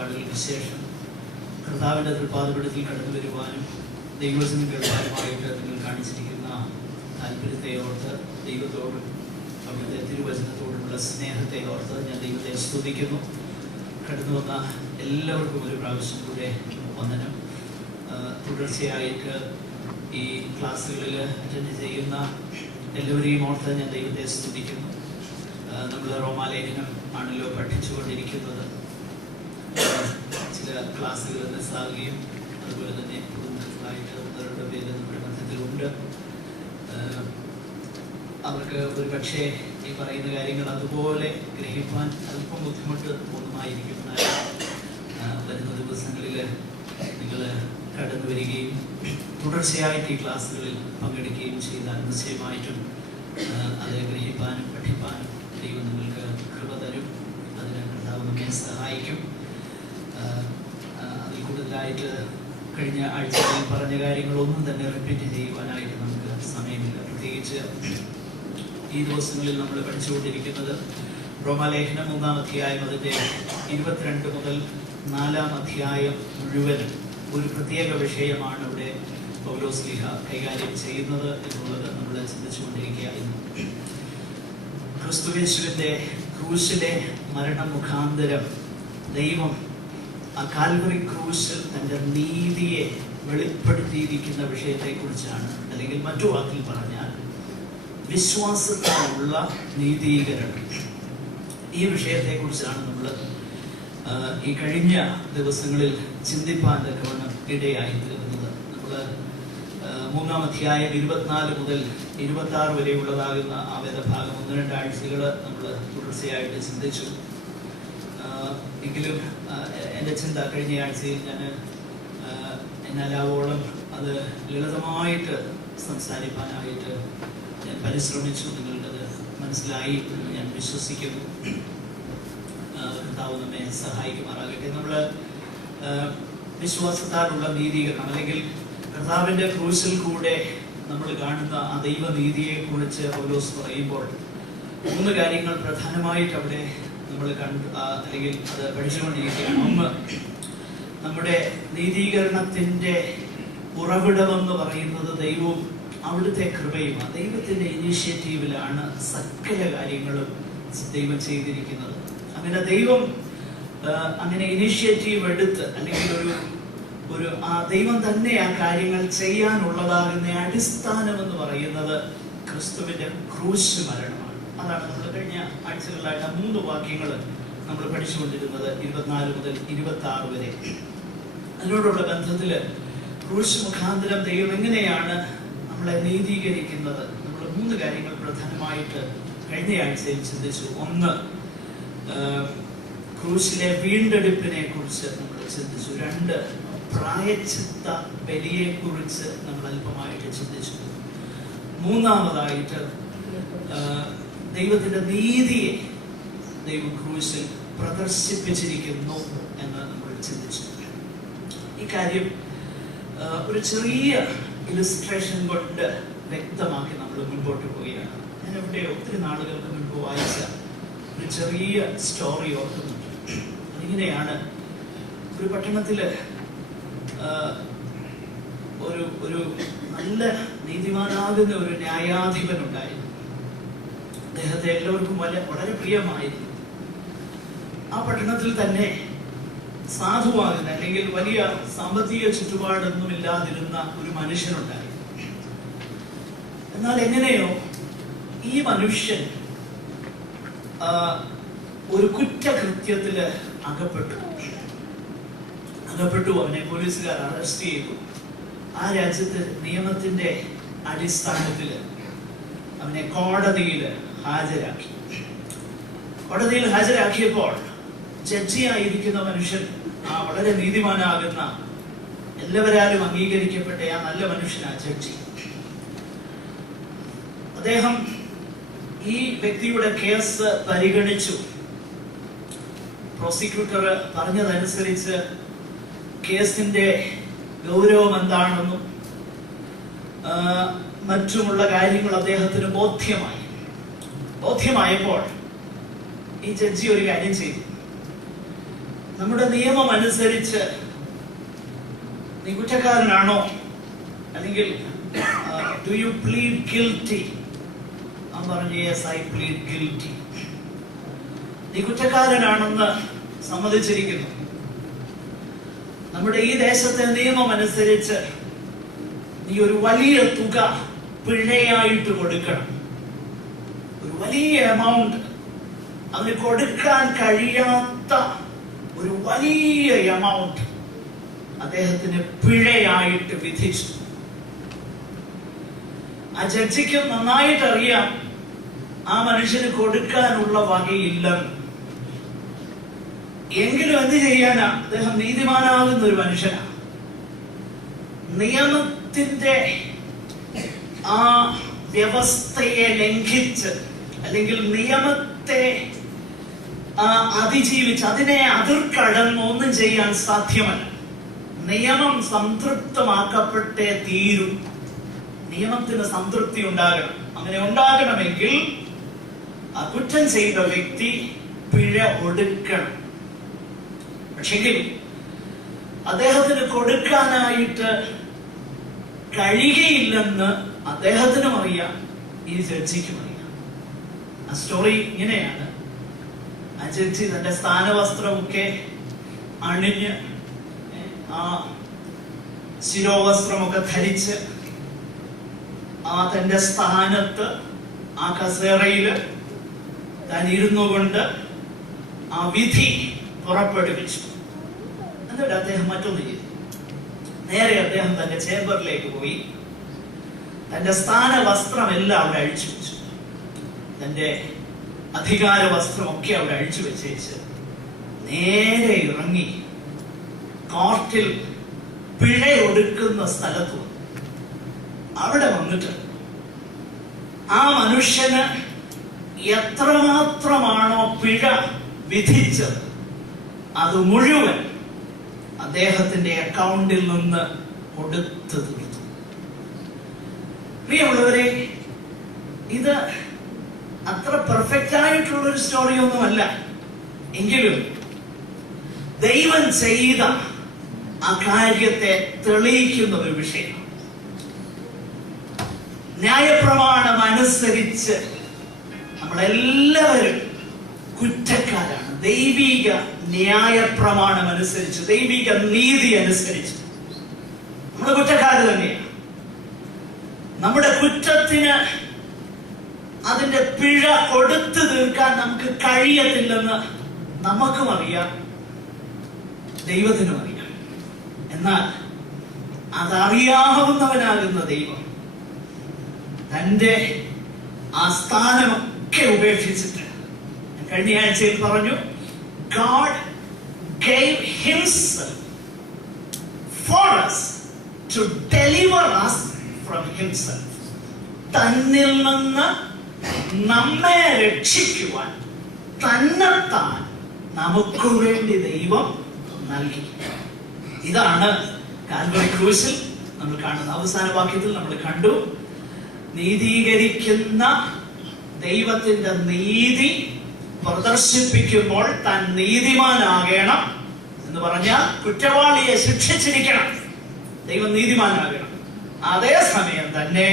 ഇടപാടുകൾക്ക് ശേഷം കർത്താവിൻ്റെ തൃപ്പാദപീഠത്തിൽ കടന്നു വരുവാനും ദൈവവചനം കേൾക്കാനുമായിട്ട് നിങ്ങൾ കാണിച്ചിരിക്കുന്ന താല്പര്യത്തെ ഓർത്ത് ദൈവത്തോടും അവിടുത്തെ തിരുവചനത്തോടുമുള്ള സ്നേഹത്തെ ഓർത്ത് ഞാൻ ദൈവത്തെ സ്തുതിക്കുന്നു. കടന്നു വന്ന എല്ലാവർക്കും ഒരു പ്രാവശ്യം കൂടെ വന്ദനം. തുടർച്ചയായിട്ട് ഈ ക്ലാസ്സുകളിൽ അറ്റൻഡ് ചെയ്യുന്ന എല്ലാവരെയും ഓർത്ത് ഞാൻ ദൈവത്തെ സ്തുതിക്കുന്നു. നമ്മൾ റോമാലേഖനം ആണല്ലോ പഠിച്ചുകൊണ്ടിരിക്കുന്നത്. ചില ക്ലാസ്സുകൾ മിസ്സാവുകയും അതുപോലെ തന്നെ പുതുതായിട്ട് അവരുടെ പേര് നമ്മുടെ മധ്യത്തിലുണ്ട്. അവർക്ക് ഒരു പക്ഷേ ഈ പറയുന്ന കാര്യങ്ങൾ അതുപോലെ ഗ്രഹിക്കാൻ അല്പം ബുദ്ധിമുട്ട് തോന്നുമായിരിക്കും. വരുന്ന ദിവസങ്ങളിൽ നിങ്ങൾ കടന്നു വരികയും തുടർച്ചയായിട്ട് ഈ ക്ലാസ്സുകളിൽ പങ്കെടുക്കുകയും ചെയ്താൽ നിശ്ചയമായിട്ടും അത് ഗ്രഹിക്കാനും പഠിപ്പാനും ദൈവം നിങ്ങൾക്ക് കൃപ തരും. അതിന് കർത്താവ് നമ്മെ സഹായിക്കും. അതിൽ കൂടുതലായിട്ട് കഴിഞ്ഞ ആഴ്ചകളിൽ പറഞ്ഞ കാര്യങ്ങളൊന്നും തന്നെ റിപ്പീറ്റ് ചെയ്യുവാനായിട്ട് നമുക്ക് സമയമില്ല. പ്രത്യേകിച്ച് ഈ ദിവസങ്ങളിൽ നമ്മൾ പഠിച്ചുകൊണ്ടിരിക്കുന്നത് റോമാലേഖനം 3-ാം അധ്യായം അതിൻ്റെ 22 മുതൽ 4-ാം അധ്യായം മുഴുവനും ഒരു പ്രത്യേക വിഷയമാണ് ഇവിടെ പൗലോസ്ലീഹ കൈകാര്യം ചെയ്യുന്നത് എന്നുള്ളത് നമ്മൾ ചിന്തിച്ചുകൊണ്ടിരിക്കുകയായിരുന്നു. ക്രിസ്തുയേശുവിൻ്റെ ക്രൂശിലെ മരണം മുഖാന്തരം ദൈവം ആ കാൽവറി ക്രൂശിൽ തൻ്റെ നീതിയെ വെളിപ്പെടുത്തിയിരിക്കുന്ന വിഷയത്തെക്കുറിച്ചാണ്, അല്ലെങ്കിൽ മറ്റു വാക്കിൽ പറഞ്ഞാൽ വിശ്വാസത്താലുള്ള നീതീകരണം. ഈ വിഷയത്തെക്കുറിച്ചാണ് നമ്മൾ ഈ കഴിഞ്ഞ ദിവസങ്ങളിൽ ചിന്തിപ്പാൻ തക്കവണ്ണം ഇടയായി തീർന്നത്. നമ്മൾ 3-ാം അധ്യായം 24 മുതൽ 26 വരെയുള്ളതാകുന്ന ആ വേദഭാഗം 1-2 ആഴ്ചകൾ നമ്മൾ തുടർച്ചയായിട്ട് ചിന്തിച്ചു. എങ്കിലും എൻ്റെ ചിന്ത കഴിഞ്ഞ ആഴ്ചയിൽ എന്നാലാവോളം അത് ലളിതമായിട്ട് സംസാരിക്കാനായിട്ട് ഞാൻ പരിശ്രമിച്ചു. നിങ്ങൾക്കത് മനസ്സിലായി എന്ന് ഞാൻ വിശ്വസിക്കുന്നു. കർത്താവ് നമ്മെ സഹായിക്കുമാറാകട്ടെ. നമ്മൾ വിശ്വാസത്താലുള്ള നീതീകരണം, അല്ലെങ്കിൽ കർത്താവിൻ്റെ ക്രൂശിൽ കൂടെ നമ്മൾ കാണുന്ന ആ ദൈവനീതിയെ കുറിച്ച് പൗലോസ് പറയുമ്പോൾ 3 കാര്യങ്ങൾ പ്രധാനമായിട്ട് അവിടെ നമ്മൾ അല്ലെങ്കിൽ അത് പഠിച്ചുകൊണ്ടിരിക്കുകയാണ്. ഒന്ന്, നമ്മുടെ നീതീകരണത്തിൻ്റെ ഉറവിടമെന്ന് പറയുന്നത് ദൈവവും അവിടുത്തെ കൃപയുമാണ്. ദൈവത്തിൻ്റെ ഇനീഷ്യേറ്റീവിലാണ് സകല കാര്യങ്ങളും ദൈവം ചെയ്തിരിക്കുന്നത്. അങ്ങനെ ദൈവം അങ്ങനെ ഇനീഷ്യേറ്റീവ് എടുത്ത്, അല്ലെങ്കിൽ ഒരു ആ ദൈവം തന്നെ ആ കാര്യങ്ങൾ ചെയ്യാനുള്ളതാകുന്ന അടിസ്ഥാനം എന്ന് പറയുന്നത് ക്രിസ്തുവിന്റെ ക്രൂശ് മരണമാണ്. അതാണ് നമ്മൾ കഴിഞ്ഞ ആഴ്ചകളിലായിട്ട് 3 വാക്യങ്ങൾ നമ്മൾ പഠിച്ചുകൊണ്ടിരുന്നത് 24 മുതൽ 26 വരെ. അതിനോടുള്ള ബന്ധത്തിൽ ക്രൂശ് മുഖാന്തരം ദൈവം എങ്ങനെയാണ് നമ്മളെ നീതീകരിക്കുന്നത്, നമ്മൾ 3 കാര്യങ്ങൾ പ്രധാനമായിട്ട് കഴിഞ്ഞ ആഴ്ചയിൽ ചിന്തിച്ചു. ഒന്ന്, ക്രൂശിലെ വീണ്ടെടുപ്പിനെ കുറിച്ച് നമ്മൾ ചിന്തിച്ചു. 2, പ്രായശ്ചിത്ത ബലിയെ കുറിച്ച് നമ്മൾ അല്പമായിട്ട് ചിന്തിച്ചു. 3-ാമതായിട്ട് ദൈവത്തിന്റെ നീതിയെ ദൈവം ക്രൂശിൽ പ്രദർശിപ്പിച്ചിരിക്കുന്നു എന്ന് നമ്മൾ ചിന്തിച്ചു. ഈ കാര്യം ഒരു ചെറിയ ഇലുസ്ട്രേഷൻ കൊണ്ട് വ്യക്തമാക്കി നമ്മൾ മുൻപോട്ട് പോവുകയാണ്. ഞാൻ ഇവിടെ ഒത്തിരി നാളുകൾക്ക് മുൻപ് വായിച്ച ഒരു ചെറിയ സ്റ്റോറി ഓർക്കുന്നുണ്ട്. അതിങ്ങനെയാണ്: ഒരു പട്ടണത്തില് ഒരു നല്ല നീതിമാനാകുന്ന ഒരു ന്യായാധിപൻ ഉണ്ടായിരുന്നു. അദ്ദേഹത്തെ എല്ലാവർക്കും വളരെ പ്രിയമായിരുന്നു. ആ പട്ടണത്തിൽ തന്നെ സാധുവാകുന്ന, അല്ലെങ്കിൽ വലിയ സാമ്പത്തിക ചുറ്റുപാടൊന്നും ഇല്ലാതിരുന്ന ഒരു മനുഷ്യനുണ്ടായിരുന്നു. എന്നാൽ എങ്ങനെയോ ഈ മനുഷ്യൻ ഒരു കുറ്റകൃത്യത്തില് അകപ്പെട്ടു. അവനെ പോലീസുകാർ അറസ്റ്റ് ചെയ്തു. ആ രാജ്യത്ത് നിയമത്തിന്റെ അടിസ്ഥാനത്തിൽ അവനെ കോടതിയിൽ ഹാജരാക്കിയപ്പോൾ ജഡ്ജിയായിരിക്കുന്ന മനുഷ്യൻ, ആ വളരെ നീതിമാനാകുന്ന, എല്ലാവരാലും അംഗീകരിക്കപ്പെട്ട ആ നല്ല മനുഷ്യനാ ജഡ്ജി. അദ്ദേഹം ഈ വ്യക്തിയുടെ കേസ് പരിഗണിച്ചു. പ്രോസിക്യൂട്ടർ പറഞ്ഞതനുസരിച്ച് കേസിന്റെ ഗൗരവം എന്താണെന്നും മറ്റുമുള്ള കാര്യങ്ങൾ അദ്ദേഹത്തിന് ബോധ്യമായപ്പോൾ ഈ ജഡ്ജി ഒരു കാര്യം ചെയ്തു. നമ്മുടെ നിയമം അനുസരിച്ച് നീ കുറ്റക്കാരനാണോ, അല്ലെങ്കിൽ ഡു യു പ്ലീഡ് ഗിൽറ്റി? അവൻ പറഞ്ഞു, യെസ് ഐ പ്ലീഡ് ഗിൽറ്റി. നീ കുറ്റക്കാരനാണെന്ന് സമ്മതിച്ചിരിക്കുന്നു. നമ്മുടെ ഈ ദേശത്തെ നിയമം അനുസരിച്ച് നീ ഒരു വലിയ തുക പിഴയായിട്ട് കൊടുക്കണം. ഒരു വലിയ എമൗണ്ട്, അതിന് കൊടുക്കാൻ കഴിയാത്ത ഒരു വലിയ എമൗണ്ട് അദ്ദേഹത്തിന് പിഴയായിട്ട് വിധിച്ചു. ആ ജഡ്ജിക്ക് നന്നായിട്ട് അറിയാം ആ മനുഷ്യന് കൊടുക്കാനുള്ള വകയില്ലെന്ന്. എങ്കിലും എന്ത് ചെയ്യാനാ? അദ്ദേഹം നീതിമാനാകുന്ന ഒരു മനുഷ്യനാണ്. നിയമത്തിന്റെ ആ വ്യവസ്ഥയെ ലംഘിച്ച്, അല്ലെങ്കിൽ നിയമത്തെ അതിജീവിച്ച്, അതിനെ അതിർക്കടന്ന് ഒന്നും ചെയ്യാൻ സാധ്യമല്ല. നിയമം സംതൃപ്തമാക്കപ്പെട്ടേ തീരും. നിയമത്തിന് സംതൃപ്തി ഉണ്ടാകണം. അങ്ങനെ ഉണ്ടാകണമെങ്കിൽ ആ കുറ്റം ചെയ്ത വ്യക്തി പിഴ ഒടുക്കണം. പക്ഷെങ്കിൽ അദ്ദേഹത്തിന് കൊടുക്കാനായിട്ട് കഴിയുകയില്ലെന്ന് അദ്ദേഹത്തിനും അറിയാം, ഈ ജഡ്ജിക്കും അറിയാം. ആ സ്റ്റോറി ഇങ്ങനെയാണ്. ആ ജഡ്ജി തന്റെ സ്ഥാനവസ്ത്രമൊക്കെ അണിഞ്ഞ്, ആ ശിരോവസ്ത്രമൊക്കെ ധരിച്ച്, ആ തന്റെ സ്ഥാനത്ത് ആ കസേരയില് താൻ ഇരുന്നു കൊണ്ട് ആ വിധി പുറപ്പെടുവിച്ചു. എന്നിട്ട് അദ്ദേഹം മറ്റൊന്ന് ചെയ്തു. നേരെ അദ്ദേഹം തന്റെ ചേംബറിലേക്ക് പോയി തന്റെ സ്ഥാന വസ്ത്രമെല്ലാം അവിടെ അഴിച്ചു വെച്ചു. തന്റെ അധികാര വസ്ത്രമൊക്കെ അവിടെ അഴിച്ചു വെച്ചേച്ച് നേരെ ഇറങ്ങി കോർട്ടിൽ പിഴ ഒടുക്കുന്ന സ്ഥലത്ത് വന്നു. അവിടെ വന്നിട്ട് ആ മനുഷ്യന് എത്രമാത്രമാണോ പിഴ വിധിച്ചത് അത് മുഴുവൻ അദ്ദേഹത്തിന്റെ അക്കൗണ്ടിൽ നിന്ന് കൊടുത്തു തീർത്തു. പ്രിയമുള്ളവരെ, ഇത് അത്ര പെർഫെക്റ്റ് ആയിട്ടുള്ള ഒരു സ്റ്റോറി ഒന്നുമല്ല. എങ്കിലും ദൈവം ചെയ്ത ആ കാര്യത്തെ തെളിയിക്കുന്ന ഒരു വിഷയം. ന്യായപ്രമാണം അനുസരിച്ച് നമ്മളെല്ലാവരും കുറ്റക്കാരാണ്. ദൈവിക ന്യായപ്രമാണം അനുസരിച്ച്, ദൈവിക നീതി അനുസരിച്ച് നമ്മൾ കുറ്റക്കാര് തന്നെയാണ്. നമ്മുടെ കുറ്റത്തിന് അതിന്റെ പിഴ കൊടുത്തു തീർക്കാൻ നമുക്ക് കഴിയത്തില്ലെന്ന് നമുക്കും അറിയാം, ദൈവത്തിനും അറിയാം. എന്നാൽ അതറിയാവുന്നവനാകുന്ന ദൈവം തന്റെ ആ സ്ഥാനമൊക്കെ ഉപേക്ഷിച്ചിട്ട്, കഴിഞ്ഞ ആഴ്ചയിൽ പറഞ്ഞു, God gave himself for us to deliver us from himself. തന്നിൽ നിന്ന് നമ്മെ രക്ഷിക്കുവാൻ തന്നെത്താൻ നമുക്ക് വേണ്ടി ദൈവം നൽകി. ഇതാണ് കാൽവറി ക്രൂശിൽ നമ്മൾ കാണുന്ന അവസാന വാക്യത്തിൽ നമ്മൾ കണ്ടു. നീതീകരിക്കുന്ന ദൈവത്തിന്റെ നീതി പ്രദർശിപ്പിക്കുമ്പോൾ താൻ നീതിമാനാകണം എന്ന് പറഞ്ഞാൽ കുറ്റവാളിയെ ശിക്ഷിച്ചിരിക്കണം, ദൈവം നീതിമാനാകണം. അതേസമയം തന്നെ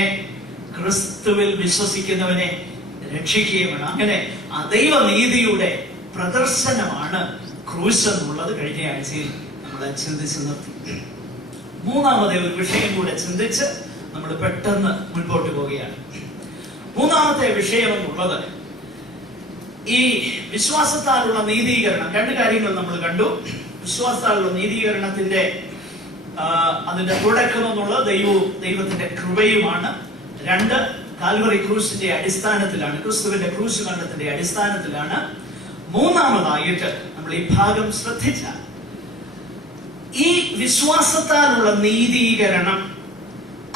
ക്രിസ്തുവിൽ വിശ്വസിക്കുന്നവനെ രക്ഷിക്കുകയും വേണം. അങ്ങനെ ആ ദൈവനീതിയുടെ പ്രദർശനമാണ് ക്രൂശ് എന്നുള്ളത് കഴിഞ്ഞ ആഴ്ചയിൽ നമ്മൾ ചിന്തിച്ചു നിർത്തി. മൂന്നാമത്തെ ഒരു വിഷയം കൂടെ ചിന്തിച്ച് നമ്മൾ പെട്ടെന്ന് മുൻപോട്ട് പോവുകയാണ്. മൂന്നാമത്തെ വിഷയം എന്നുള്ളത് ഈ വിശ്വാസത്താലുള്ള നീതീകരണം. രണ്ട് കാര്യങ്ങൾ നമ്മൾ കണ്ടു. വിശ്വാസത്താലുള്ള നീതീകരണത്തിന്റെ അതിന്റെ തുടക്കം എന്നുള്ളത് ദൈവത്തിന്റെ കൃപയുമാണ്. രണ്ട്, കാൽവറി ക്രൂശിന്റെ അടിസ്ഥാനത്തിലാണ്, ക്രിസ്തുവിന്റെ ക്രൂശ് കണ്ടത്തിന്റെ അടിസ്ഥാനത്തിലാണ്. മൂന്നാമതായിട്ട് നമ്മൾ ഈ ഭാഗം ശ്രദ്ധിച്ചാൽ ഈ വിശ്വാസത്താലുള്ള നീതീകരണം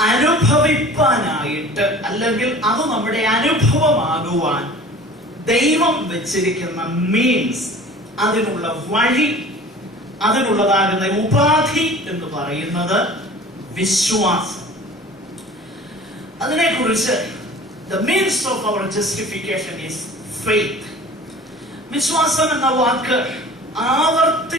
അനുഭവിപ്പാനായിട്ട്, അല്ലെങ്കിൽ അത് നമ്മുടെ അനുഭവമാകുവാൻ ദൈവം വെച്ചിരിക്കുന്ന മീൻസ്, അതിനുള്ള വഴി, അതിനുള്ളതാകുന്ന ഉപാധി എന്ന് പറയുന്നത് വിശ്വാസം. അതിനെക്കുറിച്ച് the means of our justification is faith. വിശ്വാസം എന്ന വാക്ക് ആവർത്തി